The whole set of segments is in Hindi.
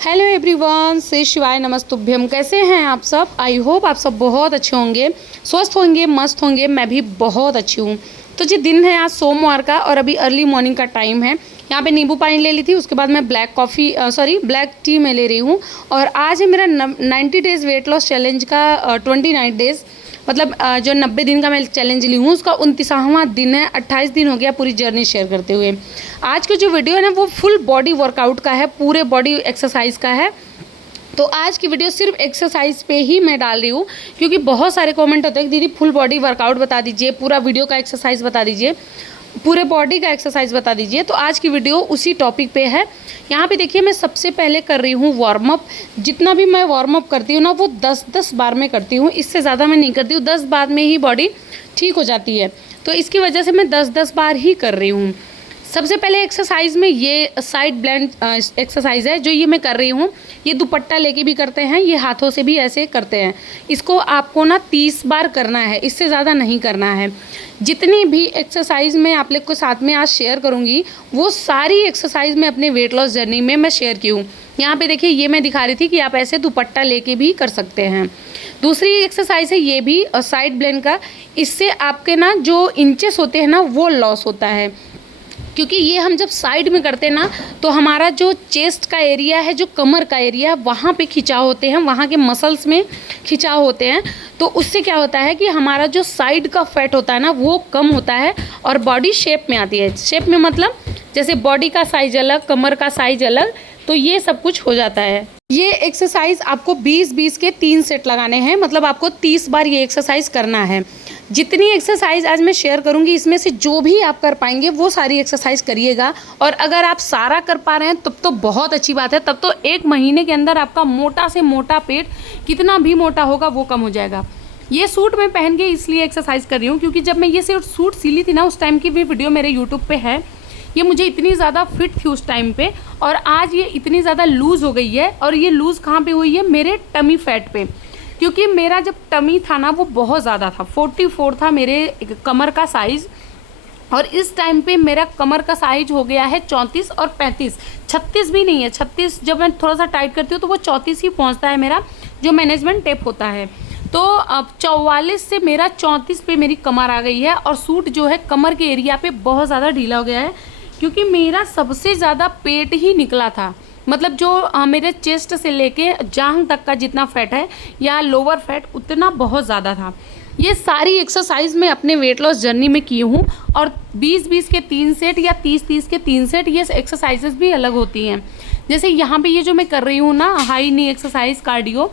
हेलो एवरीवन, से शिवाय नमस्तुभ्यम। कैसे हैं आप सब? आई होप आप सब बहुत अच्छे होंगे, स्वस्थ होंगे, मस्त होंगे। मैं भी बहुत अच्छी हूँ। तो जी दिन है आज सोमवार का और अभी अर्ली मॉर्निंग का टाइम है। यहाँ पे नींबू पानी ले ली थी, उसके बाद मैं ब्लैक टी में ले रही हूँ। और आज है मेरा 90 डेज़ वेट लॉस चैलेंज का 29 डेज़, मतलब जो 90 दिन का मैं चैलेंज ली हूँ उसका 29वां दिन है। 28 दिन हो गया पूरी जर्नी शेयर करते हुए। आज की जो वीडियो है ना वो फुल बॉडी वर्कआउट का है, पूरे बॉडी एक्सरसाइज का है। तो आज की वीडियो सिर्फ एक्सरसाइज पे ही मैं डाल रही हूँ, क्योंकि बहुत सारे कमेंट होते हैं दीदी फुल बॉडी वर्कआउट बता दीजिए, पूरा वीडियो का एक्सरसाइज बता दीजिए, पूरे बॉडी का एक्सरसाइज बता दीजिए। तो आज की वीडियो उसी टॉपिक पे है। यहाँ पे देखिए मैं सबसे पहले कर रही हूँ वार्म अप। जितना भी मैं वार्म अप करती हूँ ना वो 10-10 बार में करती हूँ, इससे ज़्यादा मैं नहीं करती हूँ। 10 बार में ही बॉडी ठीक हो जाती है, तो इसकी वजह से मैं 10-10 बार ही कर रही हूँ। सबसे पहले एक्सरसाइज में ये साइड ब्लेंड एक्सरसाइज है जो ये मैं कर रही हूँ। ये दुपट्टा लेके भी करते हैं, ये हाथों से भी ऐसे करते हैं। इसको आपको ना 30 बार करना है, इससे ज़्यादा नहीं करना है। जितनी भी एक्सरसाइज मैं आप लोग के साथ में आज शेयर करूँगी वो सारी एक्सरसाइज मैं अपने वेट लॉस जर्नी में मैं शेयर की हूँ। यहाँ पे देखिए ये मैं दिखा रही थी कि आप ऐसे दुपट्टा लेके भी कर सकते हैं। दूसरी एक्सरसाइज है ये भी साइड ब्लेंड का। इससे आपके ना जो इंचेस होते हैं ना वो लॉस होता है, क्योंकि ये हम जब साइड में करते हैं ना तो हमारा जो चेस्ट का एरिया है, जो कमर का एरिया, वहाँ पे खिंचाव होते हैं, वहाँ के मसल्स में खिंचाव होते हैं। तो उससे क्या होता है कि हमारा जो साइड का फैट होता है ना वो कम होता है और बॉडी शेप में आती है। शेप में मतलब जैसे बॉडी का साइज अलग, कमर का साइज अलग, तो ये सब कुछ हो जाता है। ये एक्सरसाइज आपको 20-20 के 3 सेट लगाने हैं, मतलब आपको 30 बार ये एक्सरसाइज करना है। जितनी एक्सरसाइज आज मैं शेयर करूंगी इसमें से जो भी आप कर पाएंगे वो सारी एक्सरसाइज करिएगा। और अगर आप सारा कर पा रहे हैं तब तो बहुत अच्छी बात है। तब तो 1 महीने के अंदर आपका मोटा से मोटा पेट कितना भी मोटा होगा वो कम हो जाएगा। ये सूट मैं पहन के इसलिए एक्सरसाइज कर रही हूँ क्योंकि जब मैं ये सूट सिली थी ना उस टाइम की भी वीडियो मेरे यूट्यूब पे है। ये मुझे इतनी ज़्यादा फिट थी उस टाइम पे, और आज ये इतनी ज़्यादा लूज़ हो गई है। और ये लूज़ कहाँ पे हुई है? मेरे टमी फैट पे, क्योंकि मेरा जब टमी था ना वो बहुत ज़्यादा था। 44 था मेरे कमर का साइज़, और इस टाइम पे मेरा कमर का साइज हो गया है 34 और 35। 36 भी नहीं है, 36 जब मैं थोड़ा सा टाइट करती हूँ तो वो 34 ही पहुँचता है मेरा जो मैनेजमेंट टेप होता है। तो अब 44 से मेरा 34 पे मेरी कमर आ गई है, और सूट जो है कमर के एरिया पे बहुत ज़्यादा ढीला हो गया है, क्योंकि मेरा सबसे ज़्यादा पेट ही निकला था। मतलब जो मेरे चेस्ट से लेके जांघ तक का जितना फैट है या लोअर फैट उतना बहुत ज़्यादा था। ये सारी एक्सरसाइज मैं अपने वेट लॉस जर्नी में की हूँ, और 20-20 के 3 सेट या 30-30 के 3 सेट ये एक्सरसाइजेस भी अलग होती हैं। जैसे यहाँ पे ये जो मैं कर रही हूँ ना हाई नी एक्सरसाइज कार्डियो,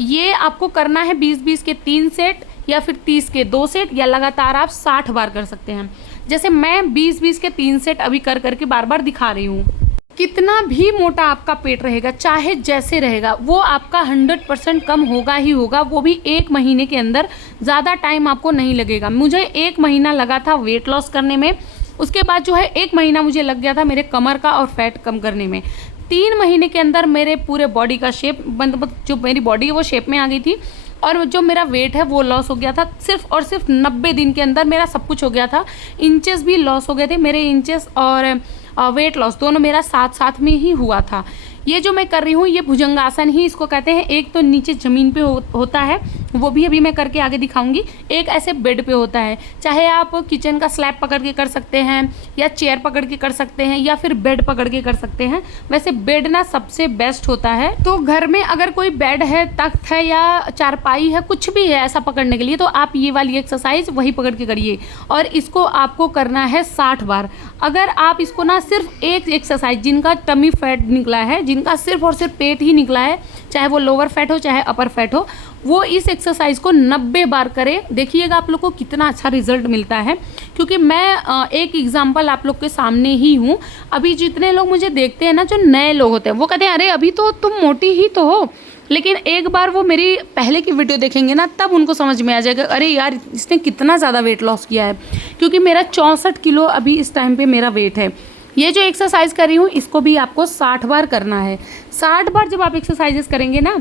ये आपको करना है 20-20 के 3 सेट या फिर 30 के 2 सेट, या लगातार आप 60 बार कर सकते हैं। जैसे मैं 20-20 के 3 सेट अभी कर करके बार बार दिखा रही हूँ। कितना भी मोटा आपका पेट रहेगा, चाहे जैसे रहेगा, वो आपका 100% कम होगा ही होगा, वो भी 1 महीने के अंदर। ज़्यादा टाइम आपको नहीं लगेगा। मुझे 1 महीना लगा था वेट लॉस करने में, उसके बाद जो है 1 महीना मुझे लग गया था मेरे कमर का और फैट कम करने में। 3 महीने के अंदर मेरे पूरे बॉडी का शेप, मतलब जो मेरी बॉडी है वो शेप में आ गई थी, और जो मेरा वेट है वो लॉस हो गया था। सिर्फ और सिर्फ 90 दिन के अंदर मेरा सब कुछ हो गया था। इंचेस भी लॉस हो गए थे मेरे, इंचेस और वेट लॉस दोनों मेरा साथ साथ में ही हुआ था। ये जो मैं कर रही हूँ ये भुजंगासन ही इसको कहते हैं। एक तो नीचे ज़मीन पे होता है, वो भी अभी मैं करके आगे दिखाऊंगी। एक ऐसे बेड पे होता है, चाहे आप किचन का स्लैब पकड़ के कर सकते हैं, या चेयर पकड़ के कर सकते हैं, या फिर बेड पकड़ के कर सकते हैं। वैसे बेड ना सबसे बेस्ट होता है। तो घर में अगर कोई बेड है, तख्त है या चारपाई है, कुछ भी है ऐसा पकड़ने के लिए, तो आप ये वाली एक्सरसाइज वही पकड़ के करिए, और इसको आपको करना है 60 बार। अगर आप इसको ना सिर्फ एक एक्सरसाइज, जिनका टमी फैट निकला है, जिनका सिर्फ और सिर्फ पेट ही निकला है, चाहे वो लोअर फैट हो चाहे अपर फैट हो, वो इस एक्सरसाइज को 90 बार करें। देखिएगा आप लोग को कितना अच्छा रिजल्ट मिलता है। क्योंकि मैं एक एग्जांपल आप लोग के सामने ही हूँ। अभी जितने लोग मुझे देखते हैं ना, जो नए लोग होते हैं, वो कहते हैं अरे अभी तो तुम मोटी ही तो हो, लेकिन एक बार वो मेरी पहले की वीडियो देखेंगे ना तब उनको समझ में आ जाएगा अरे यार इसने कितना ज़्यादा वेट लॉस किया है। क्योंकि मेरा 64 किलो अभी इस टाइम पे मेरा वेट है। ये जो एक्सरसाइज कर रही हूँ इसको भी आपको 60 बार करना है। 60 बार जब आप एक्सरसाइजेस करेंगे ना,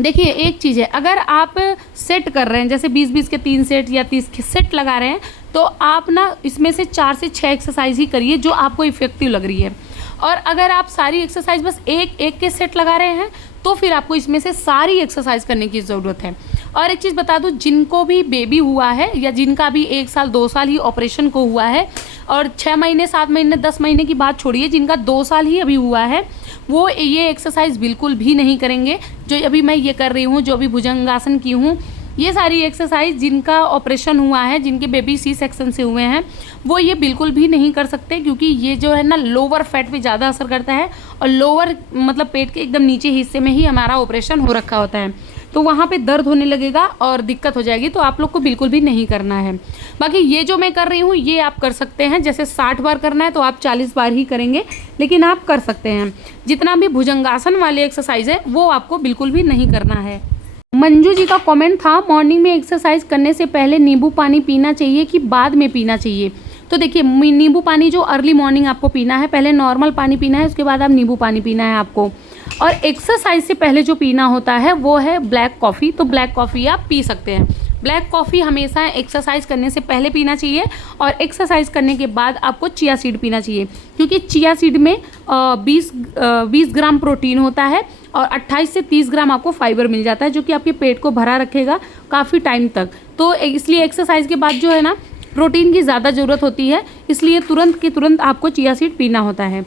देखिए एक चीज़ है, अगर आप सेट कर रहे हैं जैसे 20-20 के 3 सेट या 30 के सेट लगा रहे हैं, तो आप ना इसमें से 4 से 6 एक्सरसाइज ही करिए जो आपको इफेक्टिव लग रही है। और अगर आप सारी एक्सरसाइज बस एक एक के सेट लगा रहे हैं तो फिर आपको इसमें से सारी एक्सरसाइज करने की ज़रूरत है। और एक चीज़ बता दूं, जिनको भी बेबी हुआ है या जिनका भी 1 साल 2 साल ही ऑपरेशन को हुआ है, और 6 महीने 7 महीने 10 महीने की बात छोड़िए, जिनका 2 साल ही अभी हुआ है, वो ये एक्सरसाइज बिल्कुल भी नहीं करेंगे जो अभी मैं ये कर रही हूँ, जो अभी भुजंगासन की हूँ। ये सारी एक्सरसाइज जिनका ऑपरेशन हुआ है, जिनके बेबी सी सेक्शन से हुए हैं, वो ये बिल्कुल भी नहीं कर सकते, क्योंकि ये जो है ना लोअर फैट पे ज़्यादा असर करता है, और लोअर मतलब पेट के एकदम नीचे हिस्से में ही हमारा ऑपरेशन हो रखा होता है, तो वहाँ पे दर्द होने लगेगा और दिक्कत हो जाएगी। तो आप लोग को बिल्कुल भी नहीं करना है। बाकी ये जो मैं कर रही हूँ ये आप कर सकते हैं। जैसे 60 बार करना है तो आप 40 बार ही करेंगे, लेकिन आप कर सकते हैं। जितना भी भुजंगासन वाले एक्सरसाइज है वो आपको बिल्कुल भी नहीं करना है। मंजू जी का कमेंट था, मॉर्निंग में एक्सरसाइज करने से पहले नींबू पानी पीना चाहिए कि बाद में पीना चाहिए? तो देखिए, नींबू पानी जो अर्ली मॉर्निंग आपको पीना है, पहले नॉर्मल पानी पीना है, उसके बाद आप नींबू पानी पीना है आपको। और एक्सरसाइज से पहले जो पीना होता है वो है ब्लैक कॉफ़ी। तो ब्लैक कॉफ़ी आप पी सकते हैं। ब्लैक कॉफ़ी हमेशा एक्सरसाइज करने से पहले पीना चाहिए, और एक्सरसाइज करने के बाद आपको चिया सीड पीना चाहिए, क्योंकि चिया सीड में 20 ग्राम प्रोटीन होता है और 28 से 30 ग्राम आपको फाइबर मिल जाता है, जो कि आपके पेट को भरा रखेगा काफ़ी टाइम तक। तो इसलिए एक्सरसाइज के बाद जो है ना प्रोटीन की ज़्यादा ज़रूरत होती है, इसलिए तुरंत के तुरंत आपको चिया सीड पीना होता है।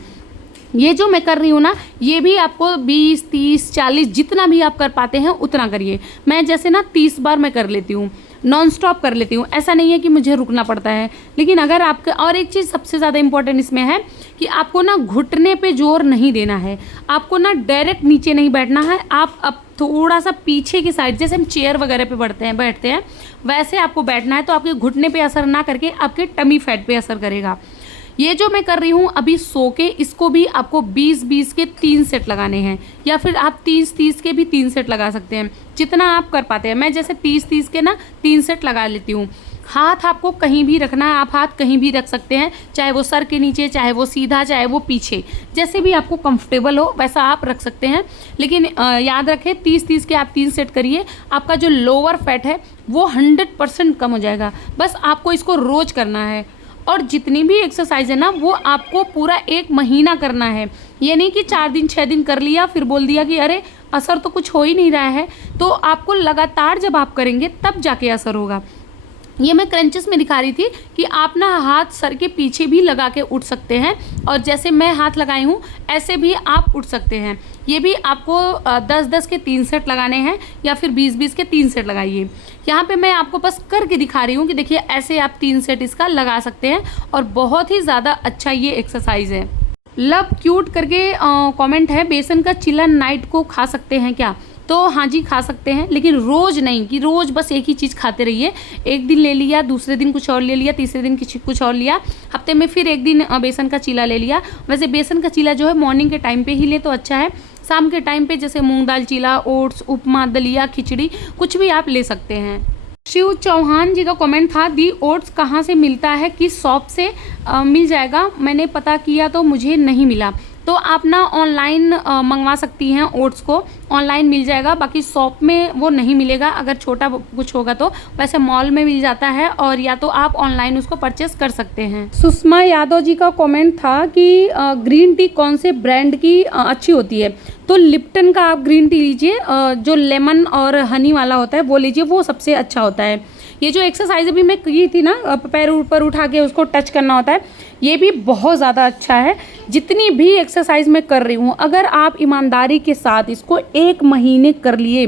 ये जो मैं कर रही हूँ ना, ये भी आपको 20, 30, 40 जितना भी आप कर पाते हैं उतना करिए। मैं जैसे ना 30 बार मैं कर लेती हूँ, नॉन स्टॉप कर लेती हूँ, ऐसा नहीं है कि मुझे रुकना पड़ता है। लेकिन अगर आपके, और एक चीज़ सबसे ज़्यादा इंपॉर्टेंट इसमें है कि आपको ना घुटने पे जोर नहीं देना है, आपको ना डायरेक्ट नीचे नहीं बैठना है। आप अब थोड़ा सा पीछे की साइड, जैसे हम चेयर वगैरह पे बैठते हैं वैसे आपको बैठना है, तो आपके घुटने पे असर ना करके आपके टमी फैट पे असर करेगा। ये जो मैं कर रही हूँ अभी सो के, इसको भी आपको 20-20 के 3 सेट लगाने हैं, या फिर आप 30-30 के भी 3 सेट लगा सकते हैं, जितना आप कर पाते हैं। मैं जैसे 30-30 के ना 3 सेट लगा लेती हूँ। हाथ आपको कहीं भी रखना है, आप हाथ कहीं भी रख सकते हैं, चाहे वो सर के नीचे, चाहे वो सीधा, चाहे वो पीछे, जैसे भी आपको कंफर्टेबल हो वैसा आप रख सकते हैं। लेकिन याद रखें 30-30 के आप 3 सेट करिए, आपका जो लोअर फैट है वो 100% कम हो जाएगा। बस आपको इसको रोज़ करना है, और जितनी भी एक्सरसाइज है ना वो आपको पूरा 1 महीना करना है। ये नहीं कि 4 दिन 6 दिन कर लिया फिर बोल दिया कि अरे असर तो कुछ हो ही नहीं रहा है। तो आपको लगातार जब आप करेंगे तब जाके असर होगा। ये मैं क्रंचेस में दिखा रही थी कि आप ना हाथ सर के पीछे भी लगा के उठ सकते हैं, और जैसे मैं हाथ लगाई हूँ ऐसे भी आप उठ सकते हैं। ये भी आपको 10-10 के 3 सेट लगाने हैं, या फिर 20-20 के 3 सेट लगाइए। यहाँ पे मैं आपको बस करके दिखा रही हूँ कि देखिए ऐसे आप 3 सेट इसका लगा सकते हैं, और बहुत ही ज़्यादा अच्छा ये एक्सरसाइज है। लव क्यूट करके कमेंट है, बेसन का चिल्ला नाइट को खा सकते हैं क्या? तो हाँ जी, खा सकते हैं, लेकिन रोज़ नहीं कि रोज़ बस एक ही चीज़ खाते रहिए। एक दिन ले लिया, दूसरे दिन कुछ और ले लिया, तीसरे दिन कुछ और लिया, हफ्ते में फिर एक दिन बेसन का चीला ले लिया। वैसे बेसन का चीला जो है मॉर्निंग के टाइम पे ही ले तो अच्छा है। शाम के टाइम पे जैसे मूंग दाल चीला, ओट्स, उपमा, दलिया, खिचड़ी, कुछ भी आप ले सकते हैं। शिव चौहान जी का कमेंट था, दी ओट्स कहाँ से मिलता है, किस शॉप से मिल जाएगा? मैंने पता किया तो मुझे नहीं मिला। तो आप ना ऑनलाइन मंगवा सकती हैं, ओट्स को ऑनलाइन मिल जाएगा, बाकी शॉप में वो नहीं मिलेगा अगर छोटा कुछ होगा तो। वैसे मॉल में मिल जाता है, और या तो आप ऑनलाइन उसको परचेस कर सकते हैं। सुषमा यादव जी का कमेंट था कि ग्रीन टी कौन से ब्रांड की अच्छी होती है? तो लिप्टन का आप ग्रीन टी लीजिए, जो लेमन और हनी वाला होता है वो लीजिए, वो सबसे अच्छा होता है। ये जो एक्सरसाइज अभी मैं की थी ना, पैर ऊपर उठा के उसको टच करना होता है, ये भी बहुत ज़्यादा अच्छा है। जितनी भी एक्सरसाइज मैं कर रही हूँ, अगर आप ईमानदारी के साथ इसको 1 महीने कर लिए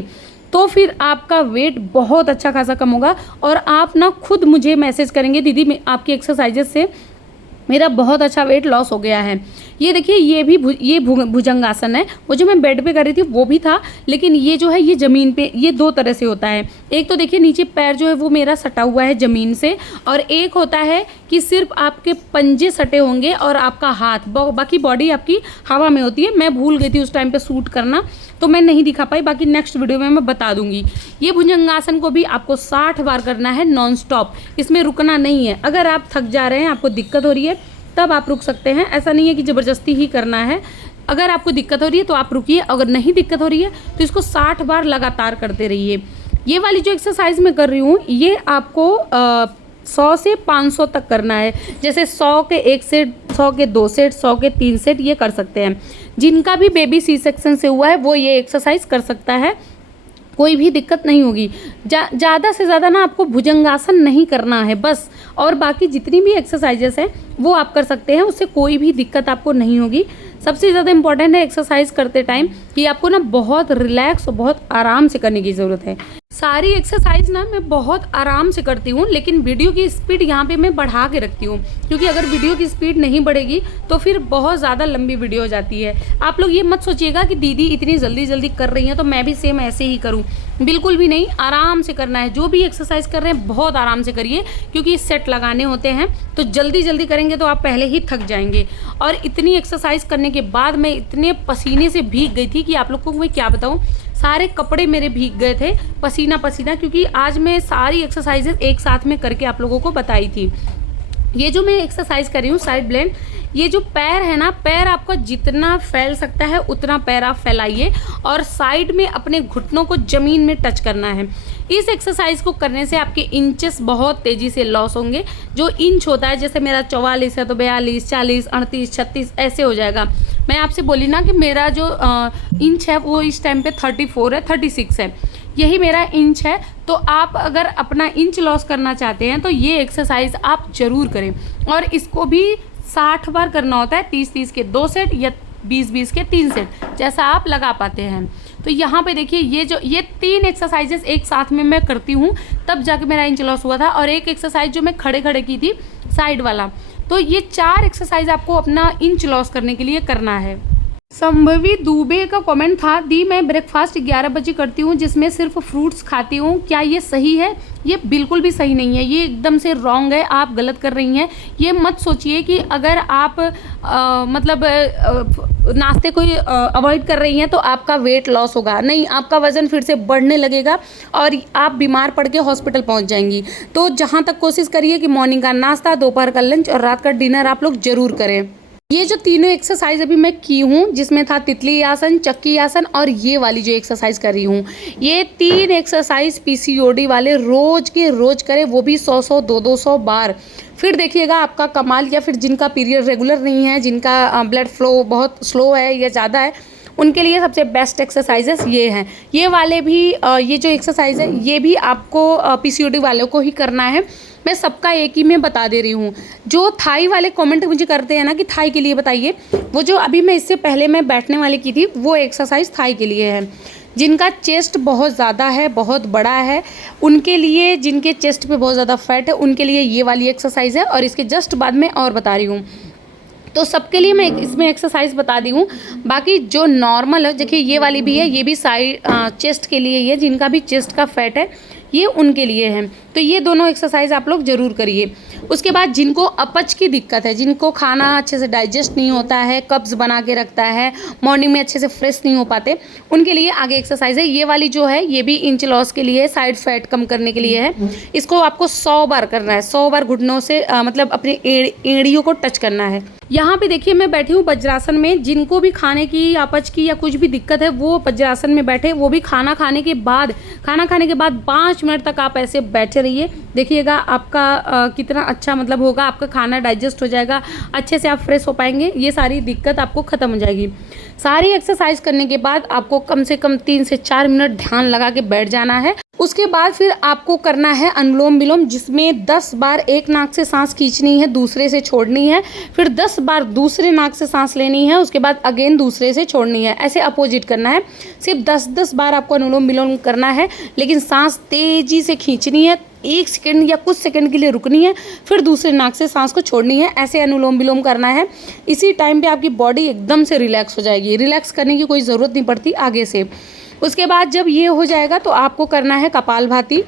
तो फिर आपका वेट बहुत अच्छा खासा कम होगा, और आप ना खुद मुझे मैसेज करेंगे, दीदी आपकी एक्सरसाइजेस से मेरा बहुत अच्छा वेट लॉस हो गया है। ये देखिए, ये भी भुजंगासन है। वो जो मैं बेड पे कर रही थी वो भी था, लेकिन ये जो है ये ज़मीन पे, ये 2 तरह से होता है। एक तो देखिए नीचे पैर जो है वो मेरा सटा हुआ है ज़मीन से, और एक होता है कि सिर्फ आपके पंजे सटे होंगे और आपका हाथ, बाकी बॉडी आपकी हवा में होती है। मैं भूल गई थी उस टाइम पे शूट करना, तो मैं नहीं दिखा पाई, बाकी नेक्स्ट वीडियो में मैं बता दूंगी। ये भुजंगासन को भी आपको 60 बार करना है नॉन स्टॉप, इसमें रुकना नहीं है। अगर आप थक जा रहे हैं, आपको दिक्कत हो रही है, तब आप रुक सकते हैं। ऐसा नहीं है कि ज़बरदस्ती ही करना है। अगर आपको दिक्कत हो रही है तो आप रुकिए, अगर नहीं दिक्कत हो रही है तो इसको 60 बार लगातार करते रहिए। ये वाली जो एक्सरसाइज मैं कर रही हूँ ये आपको 100 से 500 तक करना है। जैसे 100 के 1 सेट 100 के 2 सेट, 100 के 3 सेट ये कर सकते हैं। जिनका भी बेबी सी सेक्शन से हुआ है वो ये एक्सरसाइज कर सकता है, कोई भी दिक्कत नहीं होगी। ज़्यादा से ज़्यादा ना आपको भुजंगासन नहीं करना है बस, और बाकी जितनी भी एक्सरसाइजेस हैं वो आप कर सकते हैं, उससे कोई भी दिक्कत आपको नहीं होगी। सबसे ज़्यादा इंपॉर्टेंट है एक्सरसाइज करते टाइम कि आपको ना बहुत रिलैक्स और बहुत आराम से करने की ज़रूरत है। सारी एक्सरसाइज ना मैं बहुत आराम से करती हूँ, लेकिन वीडियो की स्पीड यहाँ पे मैं बढ़ा के रखती हूँ, क्योंकि अगर वीडियो की स्पीड नहीं बढ़ेगी तो फिर बहुत ज़्यादा लंबी वीडियो हो जाती है। आप लोग ये मत सोचिएगा कि दीदी इतनी जल्दी जल्दी कर रही हैं तो मैं भी सेम ऐसे ही करूँ, बिल्कुल भी नहीं। आराम से करना है, जो भी एक्सरसाइज कर रहे हैं बहुत आराम से करिए, क्योंकि सेट लगाने होते हैं तो जल्दी जल्दी करेंगे तो आप पहले ही थक जाएंगे। और इतनी एक्सरसाइज करने के बाद मैं इतने पसीने से भीग गई थी कि आप लोग को मैं क्या बताऊँ, सारे कपड़े मेरे भीग गए थे पसीना पसीना, क्योंकि आज मैं सारी एक्सरसाइजेज एक साथ में करके आप लोगों को बताई थी। ये जो मैं एक्सरसाइज कर रही हूँ साइड ब्लेंड, ये जो पैर है ना, पैर आपका जितना फैल सकता है उतना पैर आप फैलाइए और साइड में अपने घुटनों को ज़मीन में टच करना है। इस एक्सरसाइज को करने से आपके इंचेस बहुत तेज़ी से लॉस होंगे। जो इंच होता है, जैसे मेरा 44 है तो 42, 40, 38, 36 ऐसे हो जाएगा। मैं आपसे बोली ना कि मेरा जो इंच है वो इस टाइम पे 34 है, 36 है, यही मेरा इंच है। तो आप अगर अपना इंच लॉस करना चाहते हैं तो ये एक्सरसाइज आप ज़रूर करें, और इसको भी 60 बार करना होता है, 30-30 के 2 सेट या 20-20 के 3 सेट, जैसा आप लगा पाते हैं। तो यहाँ पे देखिए ये 3 एक्सरसाइजेस एक साथ में मैं करती हूँ, तब जाके मेरा इंच लॉस हुआ था। और एक एक्सरसाइज जो मैं खड़े खड़े की थी साइड वाला, तो ये 4 एक्सरसाइज आपको अपना इंच लॉस करने के लिए करना है। संभवी दुबे का कमेंट था, दी मैं ब्रेकफास्ट 11 बजे करती हूँ जिसमें सिर्फ फ्रूट्स खाती हूँ, क्या ये सही है? ये बिल्कुल भी सही नहीं है, ये एकदम से रॉन्ग है, आप गलत कर रही हैं। ये मत सोचिए कि अगर आप नाश्ते को अवॉइड कर रही हैं तो आपका वेट लॉस होगा, नहीं, आपका वज़न फिर से बढ़ने लगेगा और आप बीमार पड़ के हॉस्पिटल पहुँच जाएंगी। तो जहाँ तक कोशिश करिए कि मॉर्निंग का नाश्ता, दोपहर का लंच और रात का डिनर आप लोग ज़रूर करें। ये जो तीनों एक्सरसाइज अभी मैं की हूँ, जिसमें था तितली आसन, चक्की आसन और ये वाली जो एक्सरसाइज कर रही हूँ, ये 3 एक्सरसाइज पीसीओडी वाले रोज के रोज करें, वो भी 100-100, 200-200 बार। फिर देखिएगा आपका कमाल। या फिर जिनका पीरियड रेगुलर नहीं है, जिनका ब्लड फ्लो बहुत स्लो है या ज़्यादा है, उनके लिए सबसे बेस्ट एक्सरसाइजेस ये हैं। ये वाले भी ये जो एक्सरसाइज है ये भी आपको पीसीओडी वालों को ही करना है। मैं सबका एक ही में बता दे रही हूँ। जो थाई वाले कमेंट मुझे करते हैं ना कि थाई के लिए बताइए, वो जो अभी मैं इससे पहले मैं बैठने वाली की थी वो एक्सरसाइज थाई के लिए है। जिनका चेस्ट बहुत ज़्यादा है, बहुत बड़ा है, उनके लिए, जिनके चेस्ट पे बहुत ज़्यादा फैट है, उनके लिए ये वाली एक्सरसाइज है। और इसके जस्ट बाद में और बता रही हूँ, तो सबके लिए मैं इसमें एक्सरसाइज बता दी हूँ। बाकी जो नॉर्मल है, देखिए ये वाली भी है, ये भी साइड चेस्ट के लिए, ये जिनका भी चेस्ट का फैट है ये उनके लिए है। तो ये दोनों एक्सरसाइज आप लोग ज़रूर करिए। उसके बाद जिनको अपच की दिक्कत है, जिनको खाना अच्छे से डाइजेस्ट नहीं होता है, कब्ज़ बना के रखता है, मॉर्निंग में अच्छे से फ्रेश नहीं हो पाते, उनके लिए आगे एक्सरसाइज है। ये वाली जो है ये भी इंच लॉस के लिए, साइड फैट कम करने के लिए है। इसको आपको 100 बार करना है, 100 बार घुटनों से मतलब अपनी एड़ियों को टच करना है। यहाँ पे देखिए मैं बैठी हूँ वज्रासन में। जिनको भी खाने की, अपच की या कुछ भी दिक्कत है वो वज्रासन में बैठे, वो भी खाना खाने के बाद 5 मिनट तक आप ऐसे बैठे रहिए। देखिएगा आपका कितना अच्छा मतलब होगा, आपका खाना डाइजेस्ट हो जाएगा, अच्छे से आप फ्रेश हो पाएंगे, ये सारी दिक्कत आपको ख़त्म हो जाएगी। सारी एक्सरसाइज करने के बाद आपको कम से कम 3 से 4 मिनट ध्यान लगा के बैठ जाना है। उसके बाद फिर आपको करना है अनुलोम विलोम, जिसमें 10 बार एक नाक से सांस खींचनी है, दूसरे से छोड़नी है, फिर 10 बार दूसरे नाक से सांस लेनी है, उसके बाद अगेन दूसरे से छोड़नी है। ऐसे अपोजिट करना है। सिर्फ 10-10 बार आपको अनुलोम विलोम करना है, लेकिन सांस तेजी से खींचनी है, 1 सेकंड या कुछ सेकंड के लिए रुकनी है, फिर दूसरे नाक से सांस को छोड़नी है। ऐसे अनुलोम विलोम करना है। इसी टाइम पे आपकी बॉडी एकदम से रिलैक्स हो जाएगी। रिलैक्स करने की कोई ज़रूरत नहीं पड़ती आगे से। उसके बाद जब ये हो जाएगा तो आपको करना है कपालभाति।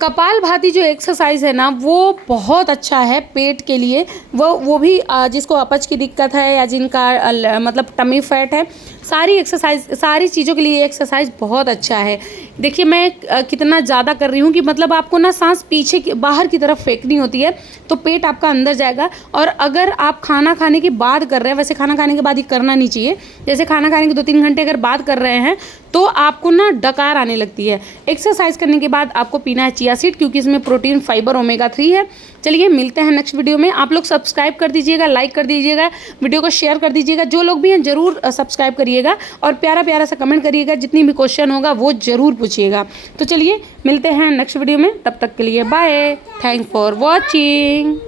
कपालभाति जो एक्सरसाइज है ना, वो बहुत अच्छा है पेट के लिए। वो भी जिसको अपच की दिक्कत है या जिनका मतलब टमी फैट है, सारी एक्सरसाइज, सारी चीज़ों के लिए एक्सरसाइज बहुत अच्छा है। देखिए मैं कितना ज़्यादा कर रही हूँ कि मतलब आपको ना सांस पीछे की बाहर की तरफ फेंकनी होती है तो पेट आपका अंदर जाएगा। और अगर आप खाना खाने के बाद कर रहे हैं, वैसे खाना खाने के बाद ही करना नहीं चाहिए, जैसे खाना खाने के 2-3 घंटे अगर बाद कर रहे हैं तो आपको ना डकार आने लगती है। एक्सरसाइज करने के बाद आपको पीना है चिया सीड, क्योंकि इसमें प्रोटीन, फाइबर, ओमेगा 3 है। चलिए मिलते हैं नेक्स्ट वीडियो में। आप लोग सब्सक्राइब कर दीजिएगा, लाइक कर दीजिएगा, वीडियो को शेयर कर दीजिएगा। जो लोग भी हैं ज़रूर सब्सक्राइब करिएगा और प्यारा प्यारा सा कमेंट करिएगा। जितनी भी क्वेश्चन होगा वो ज़रूर पूछिएगा। तो चलिए मिलते हैं नेक्स्ट वीडियो में, तब तक के लिए बाय। Thanks for watching.